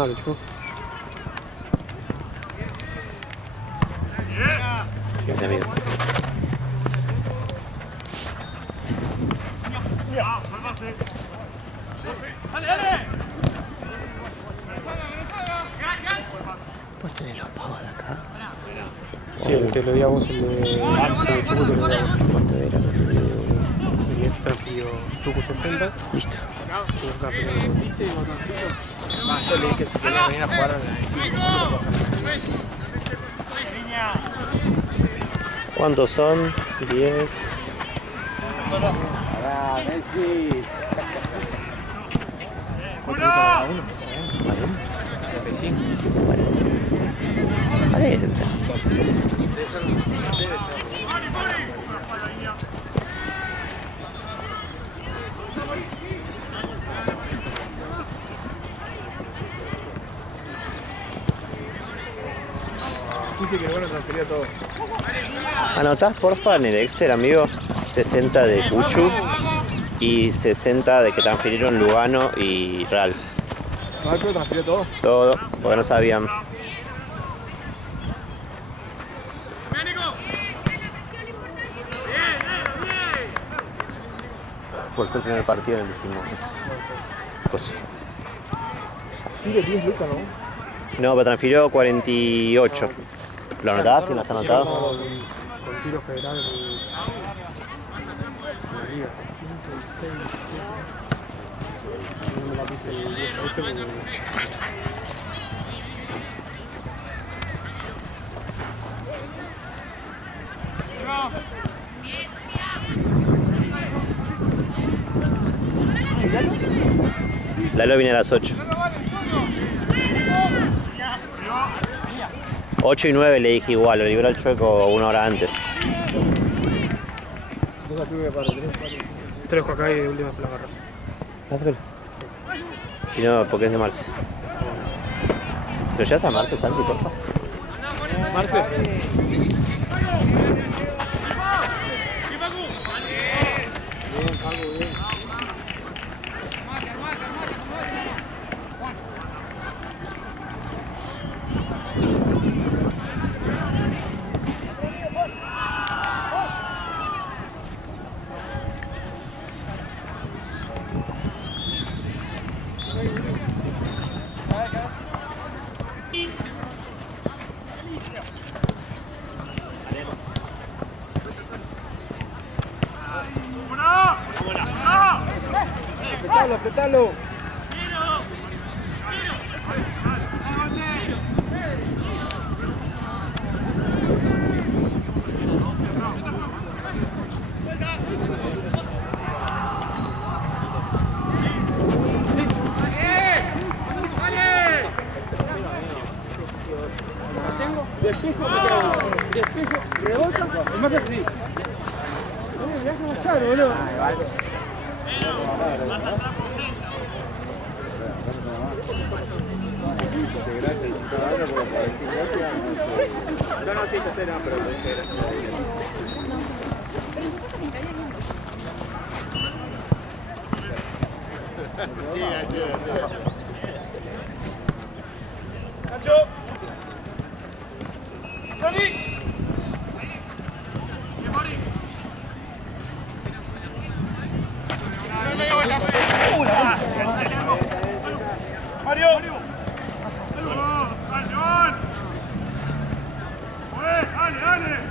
Ah, lo chupó. Ese amigo. ¿Vos tenés los pavos de acá? Sí, el que lo di a vos, el de Chucu, te lo di a vos. ¿Cuánto era? Y este transfirió Chucu 60. Listo. Y este transfirió dice botoncitos. Yo le dije que si quería venir a jugar ¿Cuántos son? 10. ¡Ah, Messi! cada uno. 35. 40. Dice que bueno transfería todo. Anotás porfa en el Excel, amigo. 60 de Cuchu y 60 de que transfirieron Lugano y Real. ¿No creo que transfirió todo? Todo, porque no sabían. Por ser el primer partido en el décimo. Pues, Sí, de 10 lucas, ¿no? no, pero transfirió 48. ¿Lo anotás? ¿Sí lo has anotado? Con tiro federal en la liga. 15, 16, 17. No me la puse el 10 porque... Lalo viene a las 8. 8 y 9 le dije igual, lo libró el Chueco 1 hora antes. Dos tuve para 3 acá y de última la barra. Pásalo. Si no, porque es de Marce. ¿Se lo llevas a Marce, Santi, porfa? Marce. Apretalo, apretalo. Despejo, rebota, y más así. Mirá cómo sale, boludo. No, sí, tercera, pero ¡Cacho! ¡Tony! ¡Mario! ¡Dale, dale!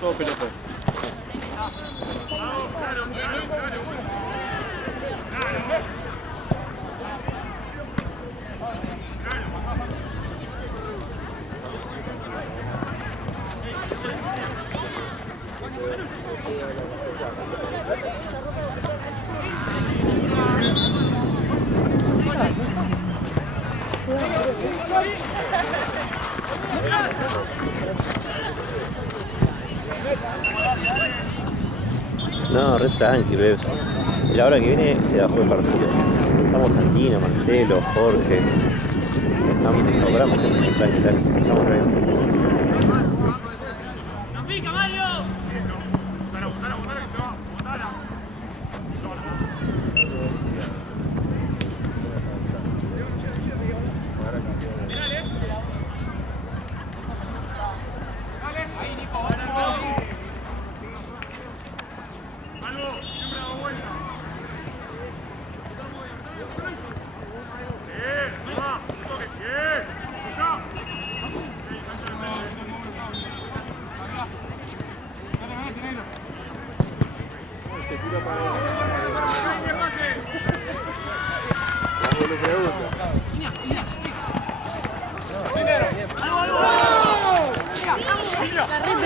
Todo pelota. No, re tranqui, bebés. Y la hora que viene se bajó el partido. Estamos Santino, Marcelo, Jorge. Estamos, sobramos, tranqui, tranqui. Estamos re bien.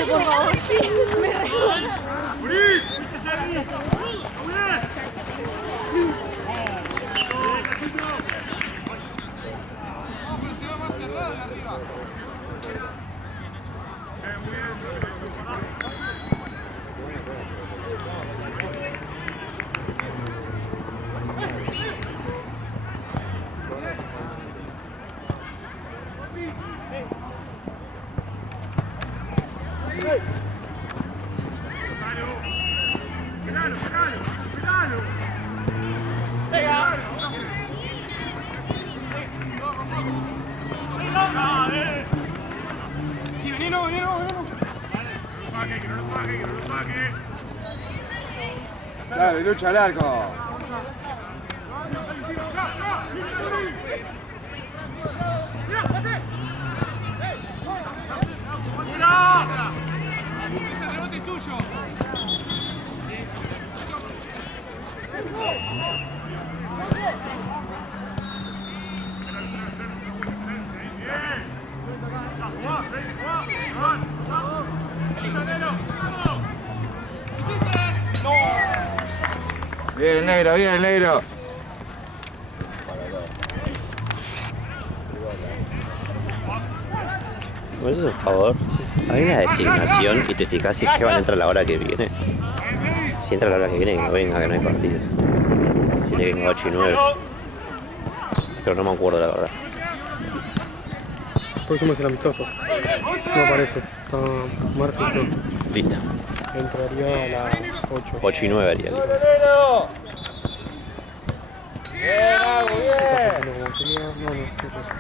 Por favor, sí, Dale, lucha al arco. Ese rebote es tuyo. Bien, negro, bien, negro. ¿Me haces un favor? Hay una designación y te fijas si es que van a entrar a la hora que viene. Si entra a la hora que viene, que no venga, que no hay partido. Si tiene que venga 8 y 9. Pero no me acuerdo la verdad. El próximo es el amistoso. No aparece. Está Marcio y yo. Listo. Entraría a las 8. 8 y 9 haría. Bien, Agua, bien. No, ¿qué pasa?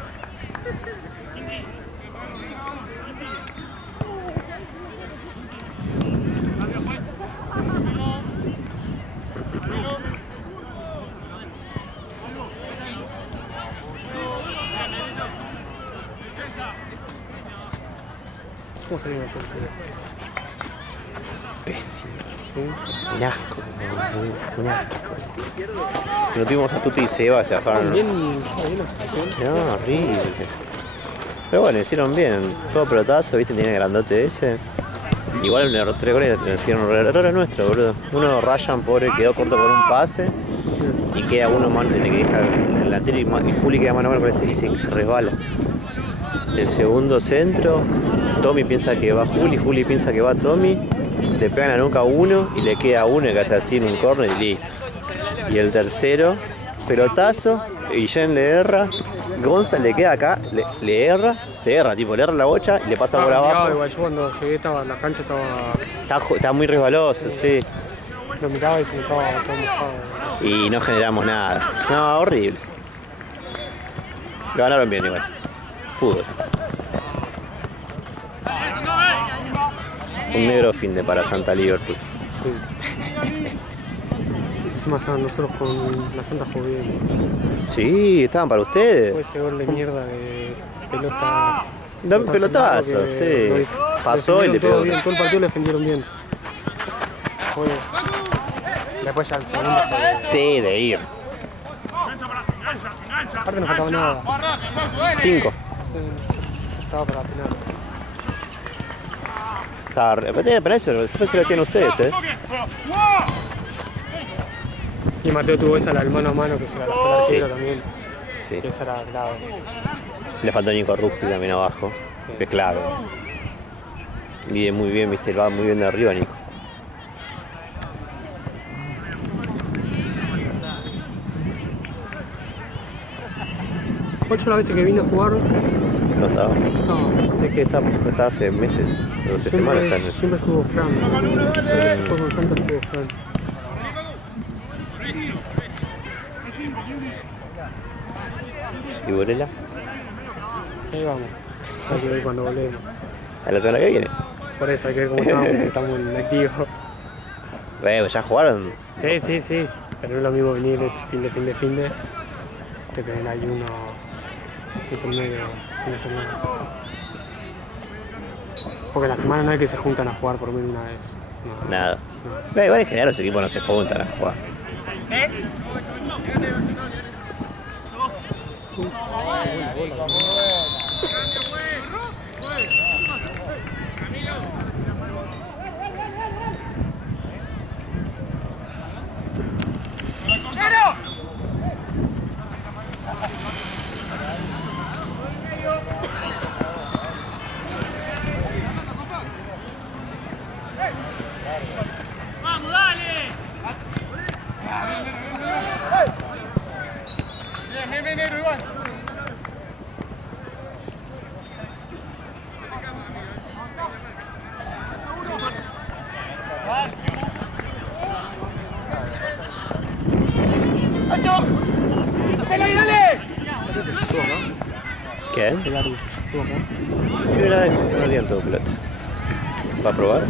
¿Cómo salimos nosotros? Pésimo. Un asco. Un asco. No tuvimos a Tuti y Seba, se bajaron. Bien la situación. No, horrible. Pero bueno, hicieron bien. Todo pelotazo, viste, tiene grandote ese. Igual en los 3 goles le hicieron errores nuestros, boludo. Uno Ryan, pobre, quedó corto por un pase. Y queda uno mano, le deja el delantero y Juli queda mano a mano con ese y se resbala. El segundo centro, Tommy piensa que va Juli piensa que va Tommy. Le pegan la nuca a uno y le queda uno que hace así en un córner y listo. Y el tercero, pelotazo, Guillén le erra, Gonza le queda acá, le erra, tipo, le erra la bocha y le pasa por abajo. Igual, yo cuando llegué la cancha estaba... Está muy resbaloso, sí. Lo miraba y se me estaba todo mojado. Y no generamos nada. No, horrible. Lo ganaron bien igual. Fútbol. Un negro fin de para Santa Liverpool. Sí. Encima nosotros con la Santa jugamos. Sí, estaban para ustedes. Fue ese gol de mierda de pelota. Un pelotazo, sí. Pasó y le pegó. Todo bien, todo el partido lo defendieron bien. Después ya el segundo fue... Sí, de ir. Aparte no faltaba nada. 5. Estaba para penal. Estaba para eso, después se lo hacían ustedes, Y Mateo tuvo esa, la del mano a mano, que se la dejó el arquero también. Sí. Que esa era clave. Le faltó Nico Rusti también abajo, que es clave. Mide muy bien, viste, va muy bien de arriba, Nico. Ocho las veces que vine a jugar, No estaba. estaba. Es que está hace meses, 12 semanas está en eso. Siempre estuvo Fran. Después con Santos estuvo Fran. ¿Y Borela? Ahí vamos. Hay que ver cuando volvemos. ¿A la semana que viene? Por eso hay que ver cómo estamos, porque estamos en activo. Bueno, ya jugaron. Sí. Pero no es lo mismo venir de fin de que tener ahí uno por medio sin hacer nada. Porque la semana no es que se juntan a jugar por lo menos una vez. No. Nada. Igual en general los equipos no se juntan a jugar. ¿Qué? El árbitro estuvo acá. Primera vez que no harían todo pelota. ¿Va a probar?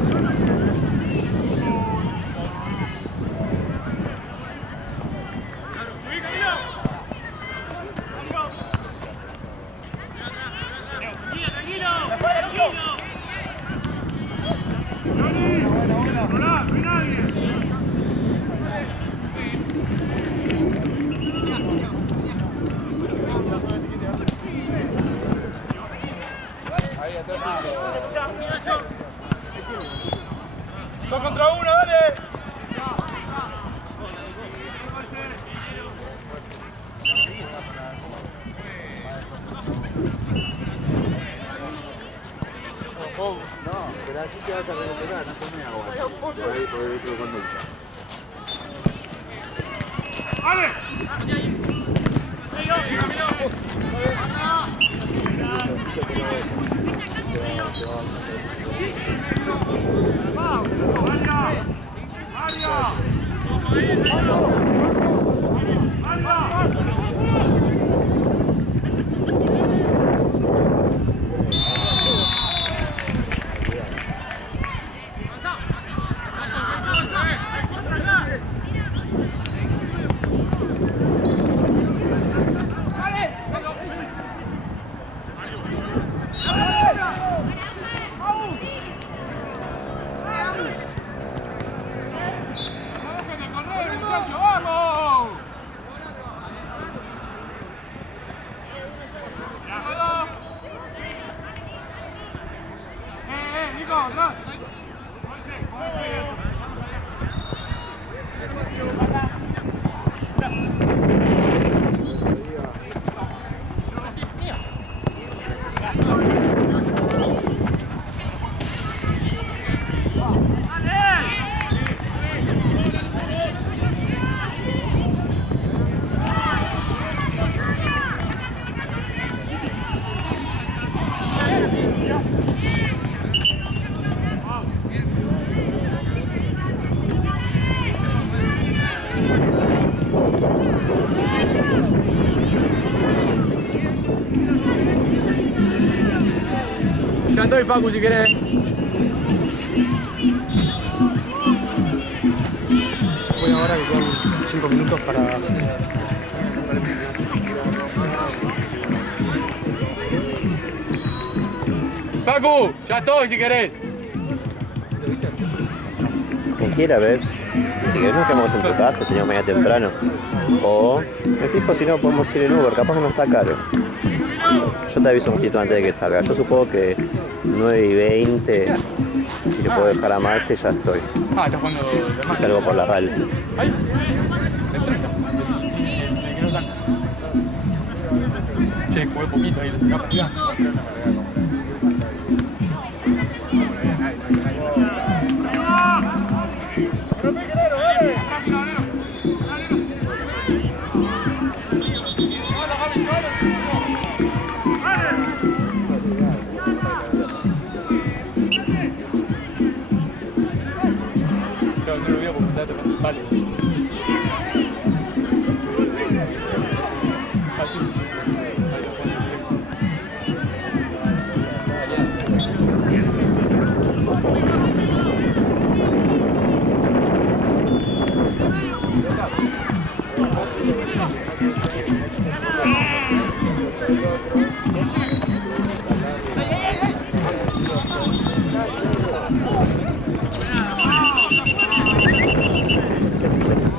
¡Dos contra uno, dale! No, pero así te vas a recuperar, no tomé agua. Te vas a ir por el otro conducto. Ya estoy, Facu, si querés. voy ahora que quedan 5 minutos para... Facu, ya estoy si querés. Quien quiera, Bebs. Si querés nos quedamos en tu casa, sería mañana temprano. O me fijo si no podemos ir en Uber, capaz que no está caro. Yo te aviso un poquito antes de que salga. Yo supongo que 9:20, si le puedo dejar a Marce, ya estoy. Ah, estás jugando de Y salgo por la RAL. Ay, che, jugué poquito ahí, lo sacaba. Vale.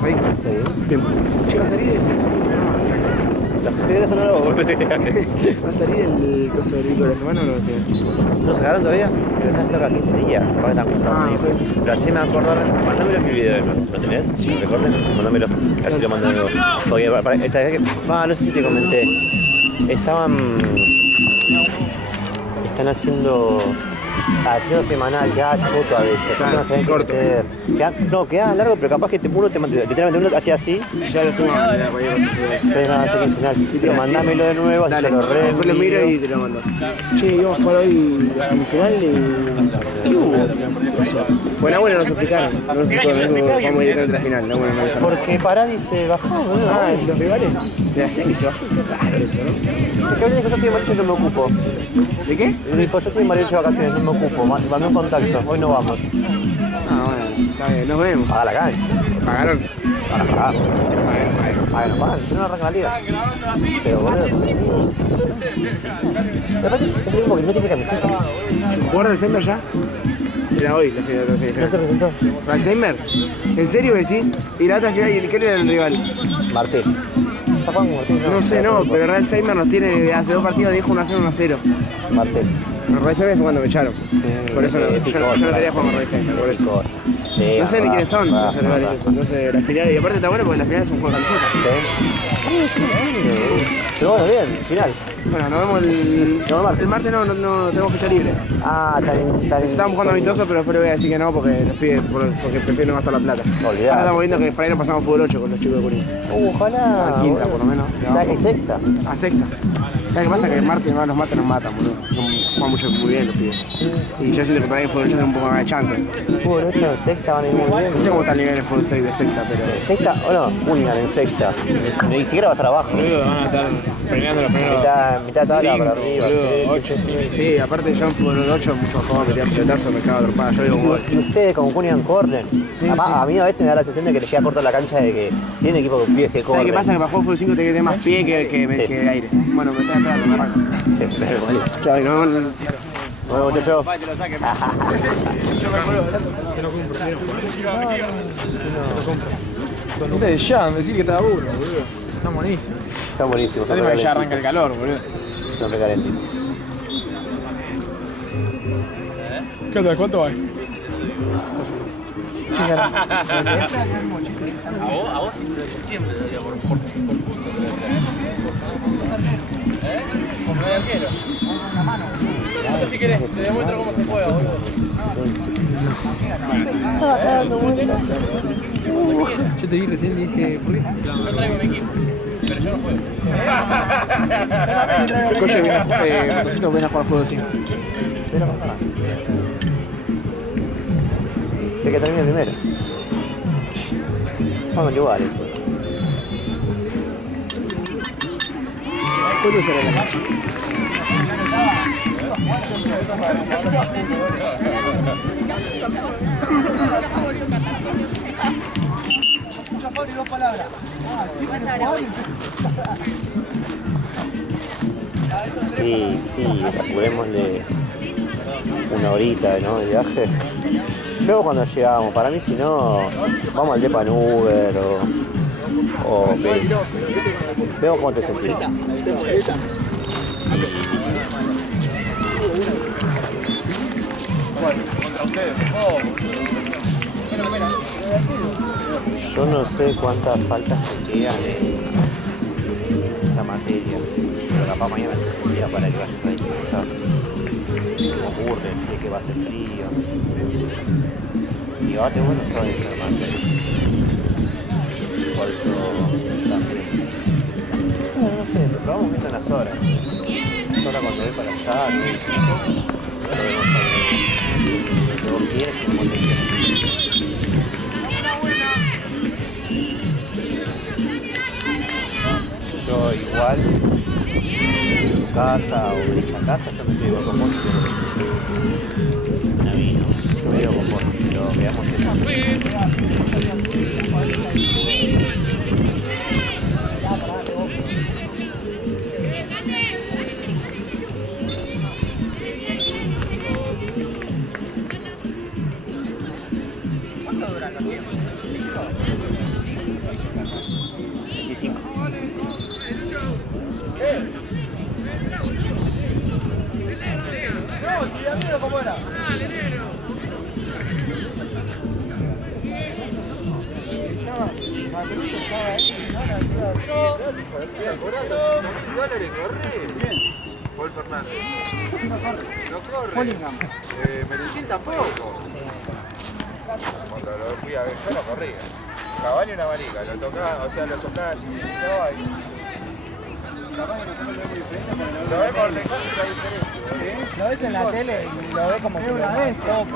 Ahí. Bien. Che, va a salir Las posibilidades son nuevas, vuelve a ¿Va a salir el coso del rico de la semana o no lo tiene? ¿No lo sacaron todavía? Pero están haciendo acá 15 días. Capaz que están juntando. Ah, ahí. ok. Pero así me acordar. Mándamelo en mi video. ¿Lo tenés? ¿Lo recorden? Mándamelo. A ver si lo mando de nuevo. Porque ¿sabes qué? No sé si te comenté. Están haciendo semanal, queda choto a veces. Claro, No saben qué corto. meter. Queda largo, pero capaz que literalmente uno hacía así, Y ya lo subo a cualquier cosa. pero nada, sé quincenal. Pero mandámelo de nuevo, así Dale, yo lo después lo miro y te lo mando. Che, íbamos a jugar hoy la semifinal y... ¿Qué hubo? ¿Qué pasó? Bueno, bueno, nos explicaron. No nos explicó, nos dijo, vamos a ir a la final. No, bueno, no dijo. Porque Paradis se bajó, boludo. Ah, los rivales. De la semi se bajó. Qué raro eso, ¿no? Es que ahorita dijo, yo estoy en Mariachi y no me ocupo. ¿De qué? Él dijo, yo estoy en Mariachi de vacaciones, no me ocupo. Mandó un contacto, hoy no vamos. Ah, bueno, está bien, nos vemos. Paga la cancha. ¿Pagaron? Para pagar. Pagan, si no arranca la liga. Pero boludo, sí. Aparte, es el mismo que no tiene camiseta. ¿Jugaron Alzheimer ya? Era hoy la final. No se presentó. ¿Alzheimer? ¿En serio decís? ¿Y la otra final y quién era el rival? Martín. ¿Está jugando Martín? No sé, no, pero Real Alzheimer nos tiene, hace 2 partidos dijo 1-0, 1-0. Martín. Real Alzheimer fue cuando me echaron. Por eso no, yo no quería jugar con Real Alzheimer, por eso. No sé ni quiénes son los rivales esos. Entonces la final, y aparte está bueno porque la final es un juego de camiseta. Sí. Pero bueno, bien, final. Bueno, nos vemos el martes no tenemos que estar libre. Ah, está bien. Estábamos jugando amistoso, pero después le voy a decir que no porque nos pide, porque prefiero no gastar la plata. Olvidate. Ahora estamos viendo que para ahí nos pasamos fútbol 8 con los chicos de Curín. Ojalá. A quinta, por lo menos. ¿Y sexta? A sexta. ¿Sabes qué pasa? Que los martes nos matan, boludo. Juegan muy bien los pibes. Y yo siento que para ahí en fútbol 8 tengo un poco más de chance. Fútbol 8 en sexta van a ir muy bien. No sé cómo está el nivel en fútbol 6 de sexta, pero... ¿En sexta? O no, Unigan en sexta. Ni siquiera va a estar abajo. Boludo, van a estar peleando los primeros Mitad de tabla para arriba. boludo, Sí. 8, 5. Sí, aparte yo en fútbol 8 mucho juego, metía pelotazo, me cago tropada, yo digo gol. Y ustedes con Cunningham corren. A mí a veces me da la sensación de que les queda corta la cancha de que tiene equipo con pies que corren. ¿Sabes qué pasa? Que para jugar fútbol 5 te que tener más pie Sí. que aire. Bueno, me está esperando, me arranco. Chao, y nos vemos en el... Bueno, muchachos. Ustedes ya, decir que está duro, boludo. Está buenísimo. Está buenísimo. Encima que ya arranca el calor, boludo. Son re calentitos. ¿Qué onda? ¿Cuánto va? A vos siempre te diría por gusto. Como no hay arquero. Si querés, te demuestro cómo se juega, boludo. Yo te vi recién y dije, ¿por qué? Yo traigo mi equipo, pero yo no juego. Coche viene a Motocito, viene a jugar fútbol 5. De que termine primero. Vamos iguales. ¿Cuándo será la casa? Sí, sí, apurémosle una horita, ¿no? De viaje. Luego cuando llegamos, para mí si no, vamos al depa en Uber o qué es. Veo cómo te sentís. Yo no sé cuántas faltas te quedan en la materia, pero capaz mañana se es un día para que vayas a descansar. Se me ocurre, sé que va a ser frío. Y bate bueno sabes que la materia. Por eso también. Bueno, no sé, lo vamos viendo en las horas. Ahora cuando voy para allá, lo vemos lo que vos quieres y cómo te quieres. Yo igual, en tu casa o en esa casa, yo me estoy igual con vos y Navino, yo me digo con vos, pero veamos eso. ¿Cuánto dura los tiempos? 25. No, si amigo, ¿cómo era? Paul Fernández. No corre. Merechín tampoco. Cuando lo fui a ver, yo no corría. Caballo y una marica, lo tocaba, o sea, lo soplaba así, se picaba y... Lo ves por lejos y la diferencia. Lo ves en la tele y lo ves como que una vez, pero...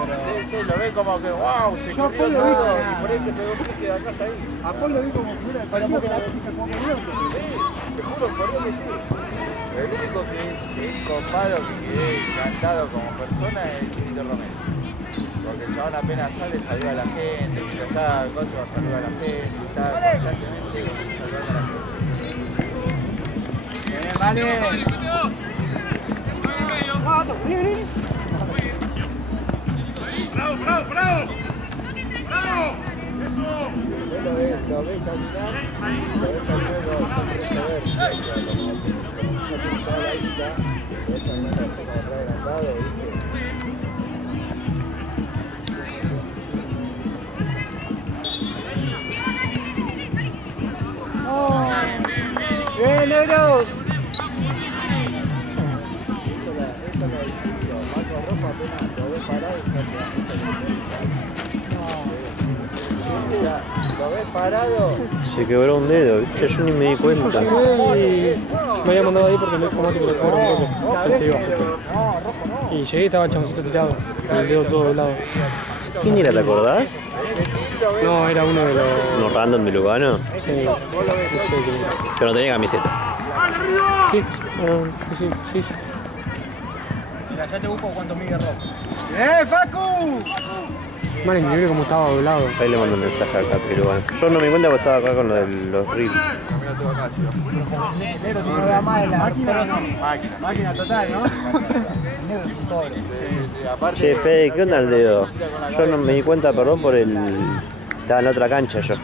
Sí, lo ve como que wow, se Yo corrió lo vi todo como- y por ahí se pegó un pique de acá hasta ahí. A Paul lo vi como figura de partido, que la vez se jugó minutos. Sí, te juro por Dios que sí. El único que es copado, que quedé encantado como persona es el Chiquito Romero. Porque el chabón apenas sale, saluda a la gente, y está cosa, saluda a la gente, está constantemente saludando a la gente. Vale. Después lo ves caminar, como toda la isla, ves caminar así como atrás adelantado, ¿viste? ¡Bien, negros! Eso lo distinto, Marco Rojo apenas lo ves parado y ya se lo ves parado. Se quebró un dedo, ¿viste? Yo ni me di cuenta. Me había mandado ahí porque me dijo Mati que le cobra un poco. Pensé iba. Y llegué y estaba el chaboncito tirado, con el dedo todo de lado. ¿Quién era, te acordás? No, era uno de los... ¿Uno random de Lugano? Sí, no sé quién era. Pero no tenía camiseta. Sí, sí. Mira, ya te busco cuánto mide rojo. Facu! Man, increíble cómo estaba doblado. Ahí le mando un mensaje acá, pero bueno. Yo no me di cuenta porque estaba acá con lo de los reels. Camina todo acá, ¿sí? Negro tiene una más de la máquina, Máquina. máquina total, ¿no? El negro es un toro. Sí, aparte, Che, Fede, ¿qué onda el dedo? Yo no me di cuenta, perdón, por el... Estaba en la otra cancha yo.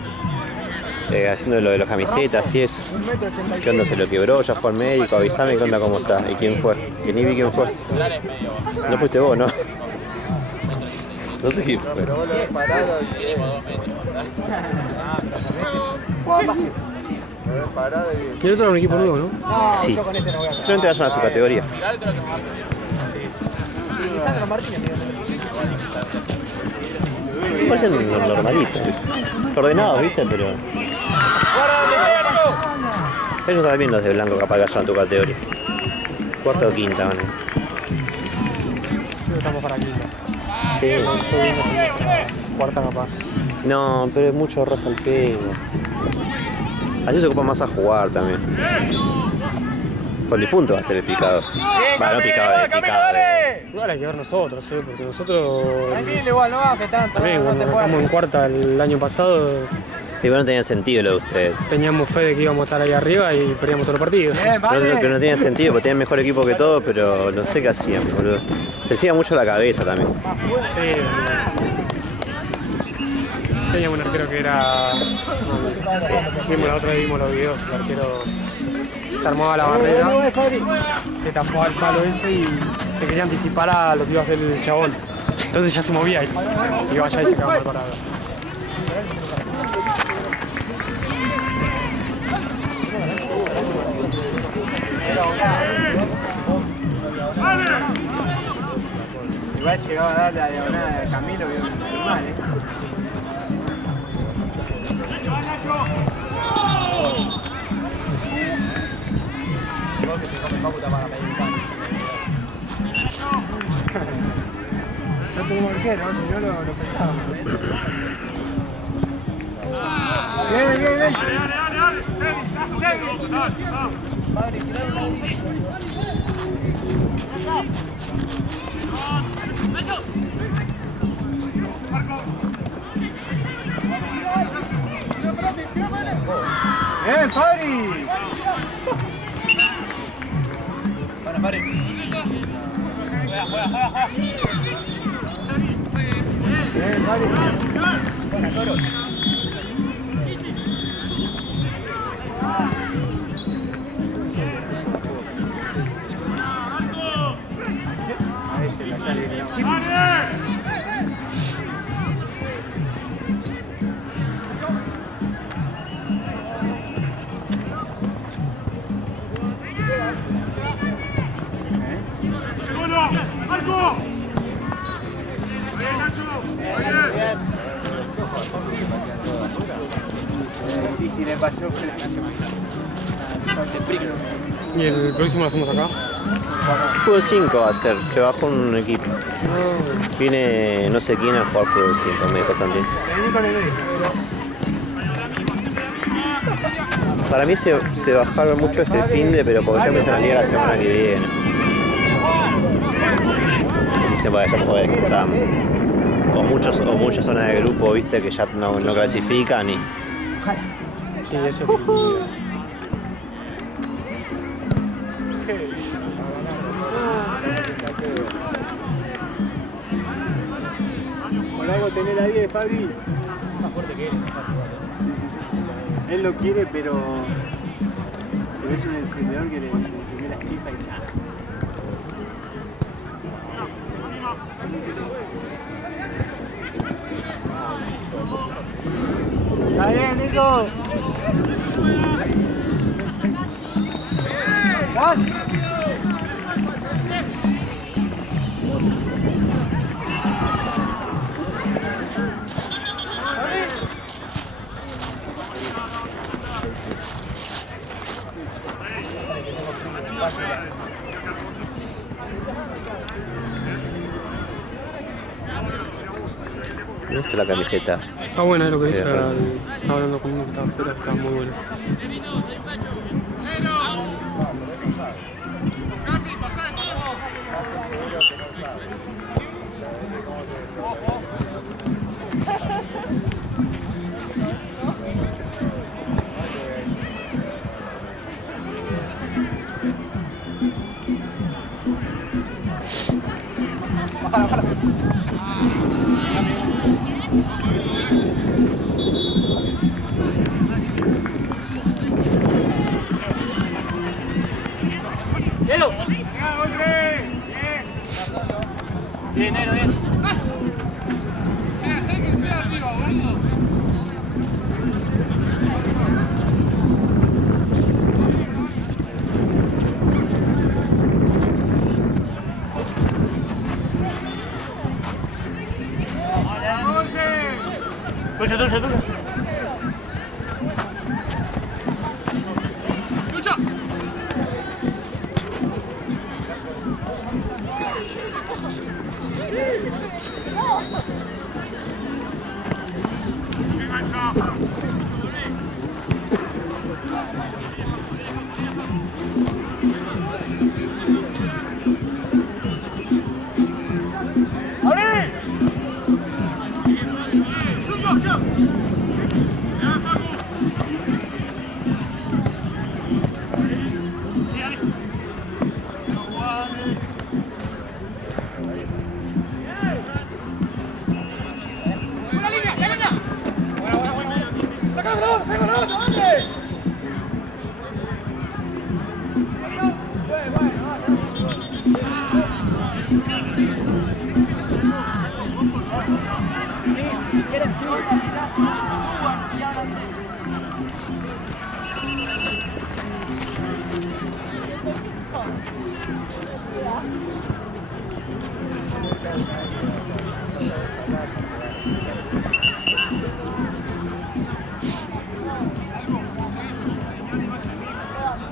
Haciendo lo de las camisetas y eso. 1,86 m. ¿Qué onda? ¿Se lo quebró? ¿Ya fue al médico? Avísame qué onda, cómo está. ¿Y quién fue? Que ni vi quién fue. No fuiste vos, ¿no? No sé quién fue. pero vos lo ves parado y es... Lo ves parado y es... Y el otro era un equipo nuevo, ¿no? No, Sí. yo con este no voy a Simplemente vayan a su categoría. Y Lisandro Martínez, Me parecen normalitos, ¿viste? Ordenados, ¿viste? Pero... Ellos también los de blanco capaz que vayan a tu categoría. Cuarta o quinta, van. Estamos para quinta. Sí. Estoy viendo cuarta capaz. No, pero es mucho rosa al pelo. Así se ocupa más a jugar también. Con difunto va a ser el picado. Va, no picado de picado. Igual hay que ver nosotros, porque nosotros tranquilo, igual, no baje tanto. también no cuando te estamos en puedes. cuarta el año pasado Igual no tenía sentido lo de ustedes. Teníamos fe de que íbamos a estar ahí arriba y perdíamos todos los partidos. Pero no tenía sentido, porque tenían mejor equipo que todo, pero no sé qué hacían, boludo. Se hacía mucho la cabeza también. Sí. Teníamos un arquero que era... Vimos la otra vez, vimos los videos, el arquero se armaba la barrera, que tapaba el palo ese y se quería anticipar a lo que iba a hacer el chabón. Entonces ya se movía y iba allá y se quedaba mal parado. Igual llegaba a dar la diagonal de Camilo, que es mal, No tenemos arquero, si no lo pensábamos. Bien, bien, bien. Bien, Fabri. Bueno, Fabri. Juega, juega, juega, juega. Bien, Fabri. Buena, Toro. Ahí se la sale. Difícil le pasó. ¿Y el próximo lo hacemos acá? Fútbol 5 va a ser, se bajó un equipo. Viene no sé quién a jugar fútbol 5, me dijo Santi. Para mí se bajaron mucho este finde, pero porque ya empiezan a ligar la semana que viene. Dicen, bueno, ya mejor descansamos. O muchas zonas de grupo, viste, que ya no clasifican y... Sí, eso es. Por algo tener a 10, Fabri. Más fuerte que él. Él lo quiere, pero es un encendedor que le enciende la chispa y ya. ¡Está bien, Nico! ¡Juan! Me gusta la camiseta. Está buena, es lo que dije. Estaba hablando con uno que estaba afuera, está muy buena. Bien, Nero, bien. Tuyo, tuyo, tuyo. ¡Abrí!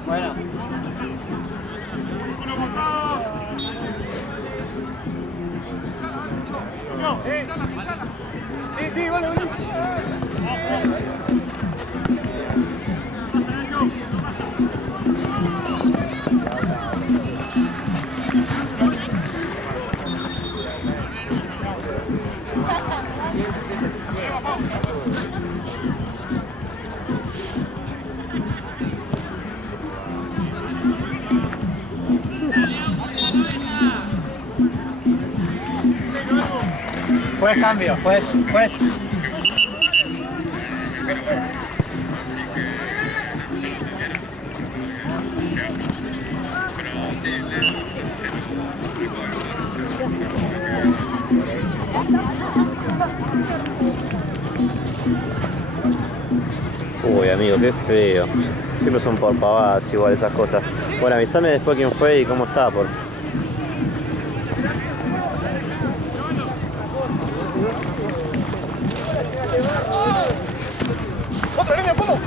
Bueno. Sí, sí, bueno. Juez cambio, juez. Uy, amigo, qué feo. Siempre son por pavadas igual esas cosas. Bueno, avísame después quién fue y cómo está, por. ¡Otra línea, fondo!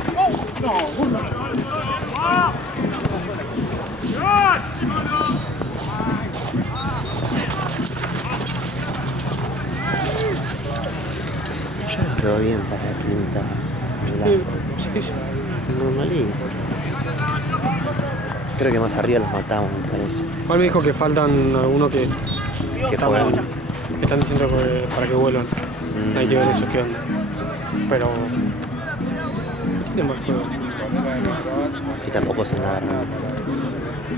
Yo lo veo bien para la quinta. Normalito. Creo que más arriba los matamos, me parece. Igual me dijo que faltan algunos que Que están, juegan. que están diciendo para que vuelvan. Hay que ver eso qué onda. Pero... ¿quién más juega? Que tampoco se nada.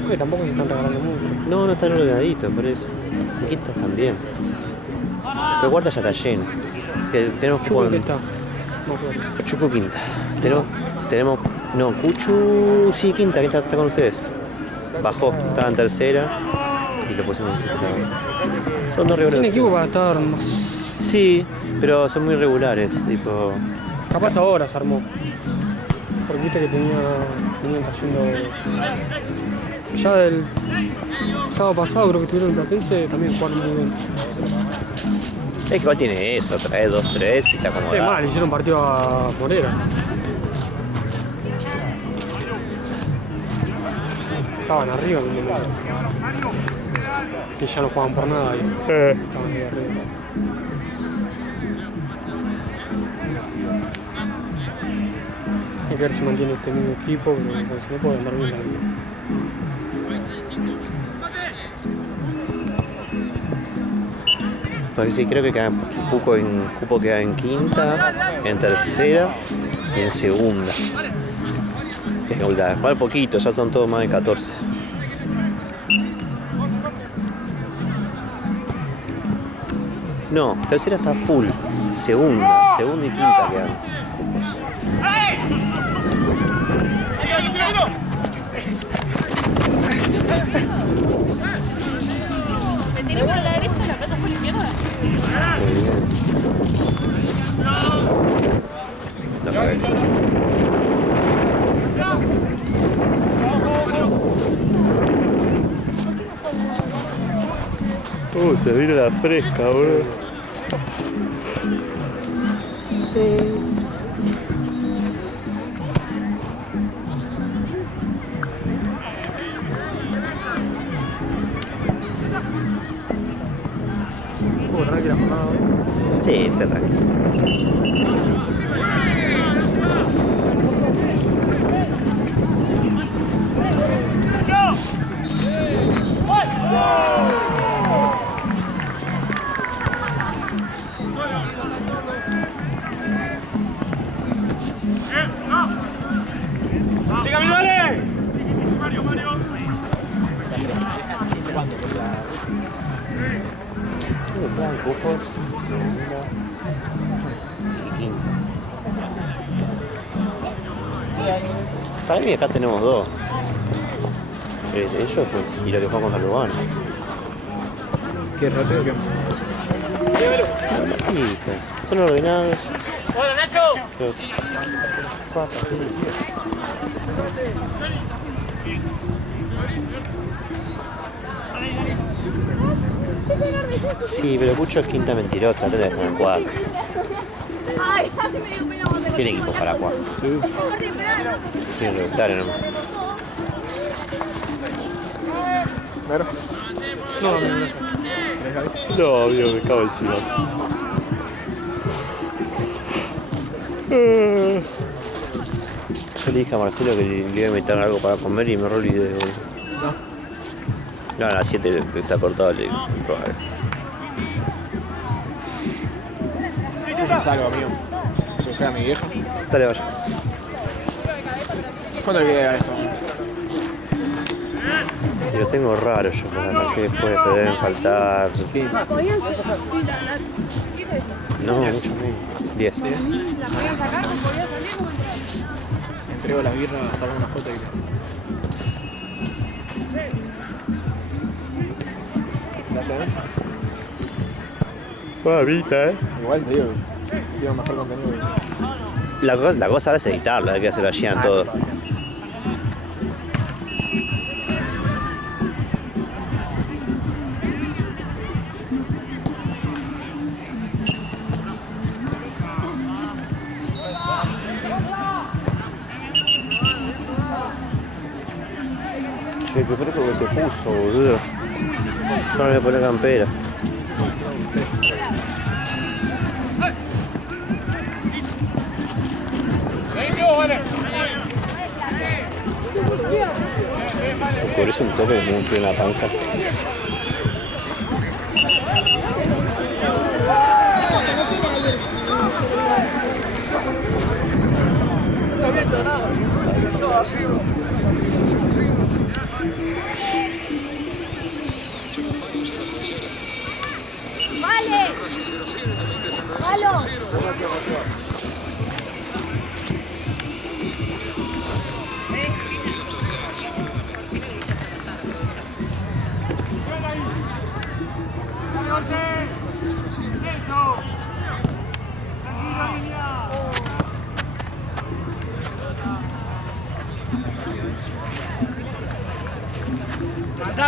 Que tampoco se están regalando mucho. No, no están ordenaditos, por eso. En quinta también. Pero cuarta ya está lleno. Que tenemos Chuco, cupo ¿qué en está? No acuerdo. Chuco quinta. Tenemos. No, Cuchu. Sí, quinta está con ustedes. Bajó, estaba en tercera. Y lo pusimos en quinta. Son dos Tiene rivales. equipo para estar más... Sí, pero son muy regulares. Tipo. Capaz ahora se armó. Porque viste que tenían trayendo... Ya del sábado pasado creo que estuvieron en Platense, también jugaron muy bien. Es que igual tiene eso, trae 2-3 y está Es acomodado. mal, hicieron partido a Morera. Estaban arriba en un momento. Que ya no jugaban por nada ahí. Estaban ahí arriba. Hay que ver si mantiene este mismo equipo, pero si no puede andar bien la vida. Porque sí, creo que cupo queda en quinta, en tercera y en segunda. Es que jugar poquito, ya son todos más de 14. No, tercera está full. Segunda y quinta quedan. ¿Me tiré por la derecha y la pelota fue a la izquierda? Muy bien. No, se vino la fresca, boludo. Tranquila jornada hoy. Sí, fue tranquilo. ¡Siga, Milvale! Plan cupos, segunda y quinta. Para mí acá tenemos dos. Ellos y lo que juegan contra Lugano. Qué rápido que... Son ordenados. ¡Hola, Nacho! Pero... Sí, pero Pucho es quinta mentirosa, antes de jugar 4. Tiene equipo para 4. Tiene que gustar, ¿no? Claro. No, amigo, me cago encima. Yo le dije a Marcelo que le iba a invitar algo para comer y me olvidé. No, a las 7 está cortado, le probable. Yo salgo, amigo. Voy a buscar a mi vieja. Dale, vaya. ¿Cuánto le queda esto? Y lo tengo raro yo, para que después deben faltar. 15. No, mucho menos. 10. Entrego las birras, saco una foto y... ¿La sabes? Mamita, Igual te digo, quiero mejor contenido. La cosa ahora es editarlo, hay que hacerlo allí en todo. Che, qué fresco que se puso, boludo. No le voy a poner campera. Por eso un toque muy frío en la panza. Vale. Valo.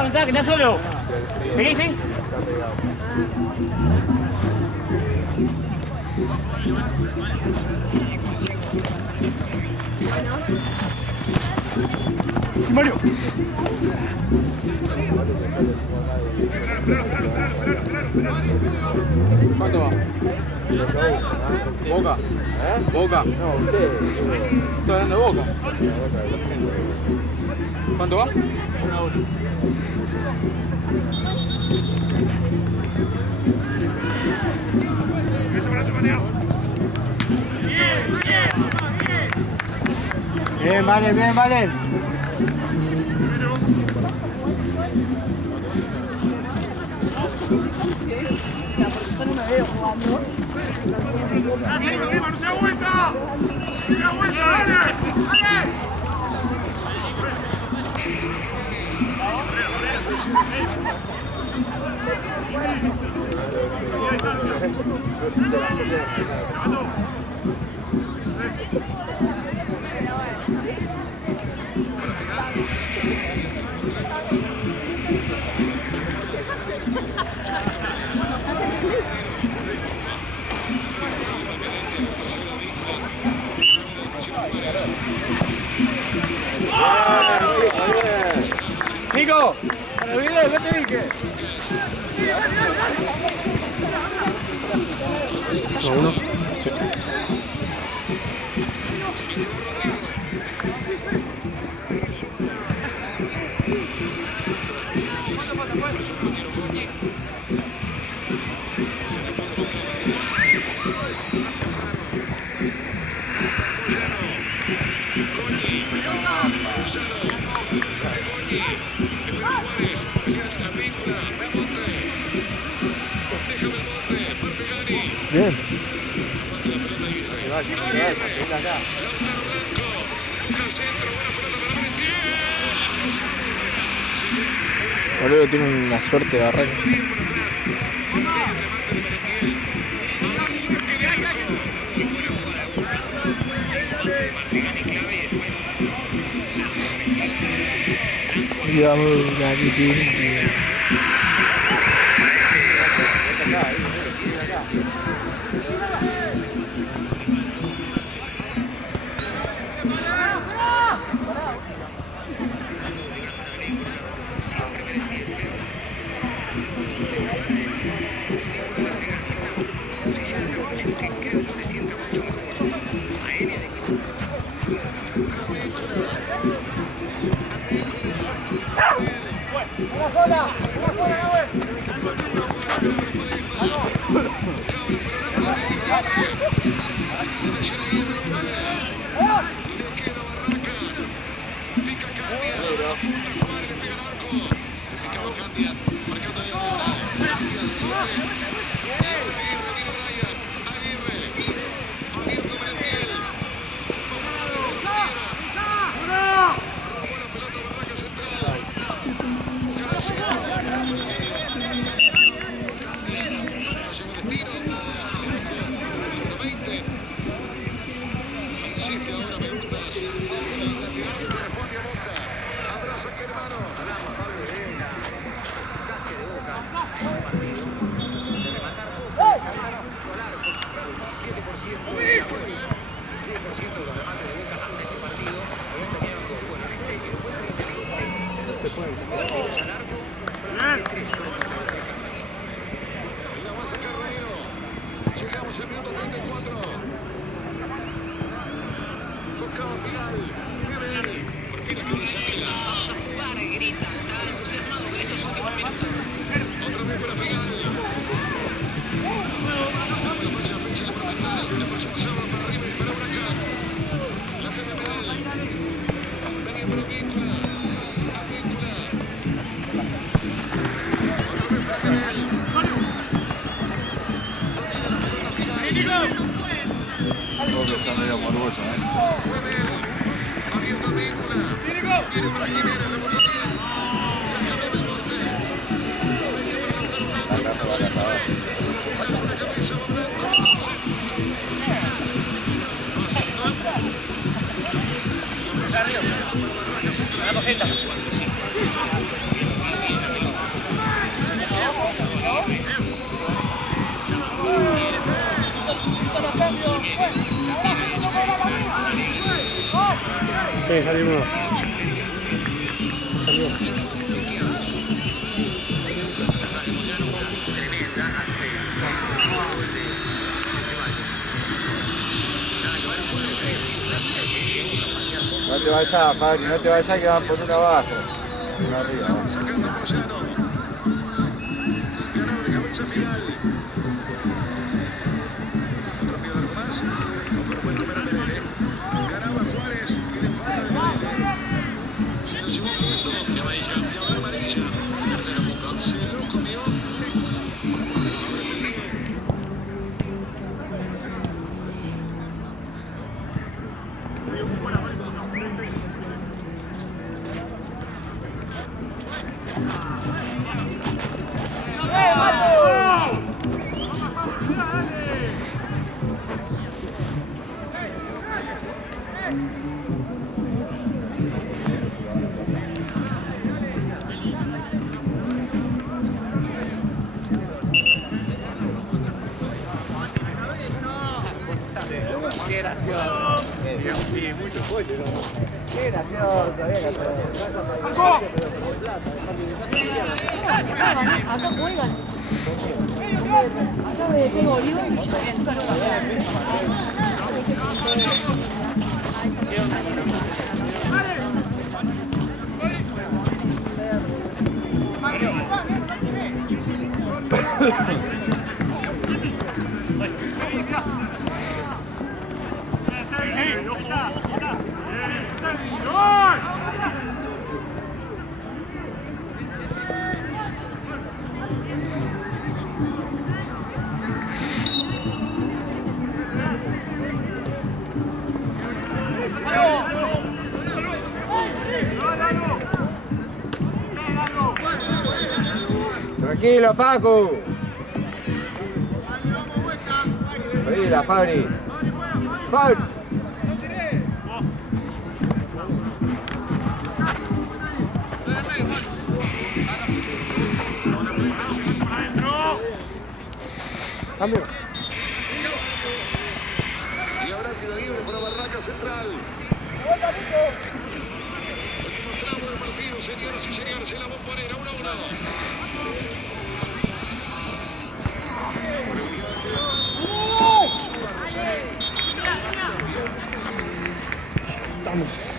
Ventá, que está solo. ¿Vení, sí? Mario. ¿Cuánto va? ¿Boca? ¿Boca? No, usted. Estoy hablando de Boca. ¿Cuánto va? Bien, vale, bien, vale. Nico, para el video, ¿qué te dije? Uno. Sí. Bien. Boludo, tiene una suerte de arranque. Vamos, Tiene que salir uno. Salió. No te vayas, Fabri, no te vayas que van por uno abajo. Uno arriba. Sacando a Moyano. Ganado de cabeza final. Otro envío de algo más. Ojo, lo puede comer a Medellín. Ganaba Juárez y de falta de Medellín. Se lo llevó puesto. De amarilla. Y ahora amarilla. Tercera boca. Se lo comió. Qué gracioso. Sí, mucho pollo. Qué gracioso. Acá juegan. Acá de tengo olivo y mucho Tranquilo, Facu. Tranquila, Fabri. Fabri. Cambio. Y habrá tiro libre para Barraca Central. Último tramo del partido, señoras y señores, en la Bombonera, 1-1.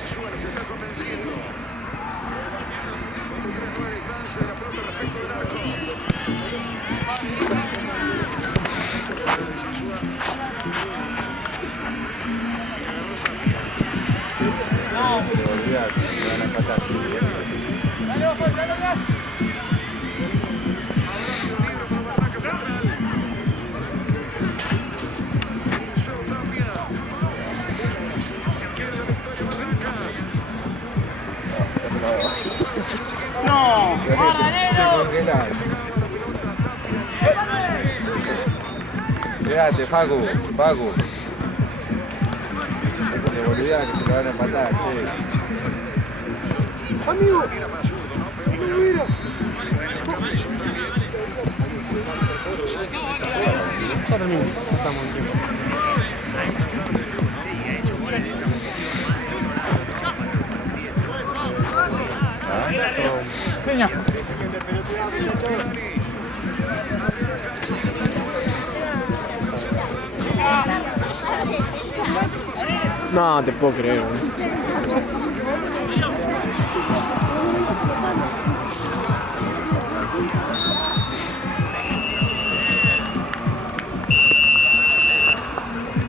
Suárez se está convenciendo. 23-9 distancia de la pelota respecto del arco. Se congelaron. Quédate, Facu. Facu. Se volvía que se le van a empatar, che. ¡Amigo! ¡Mira! Ya terminé. Estamos en tiempo. No, te puedo creer, güey.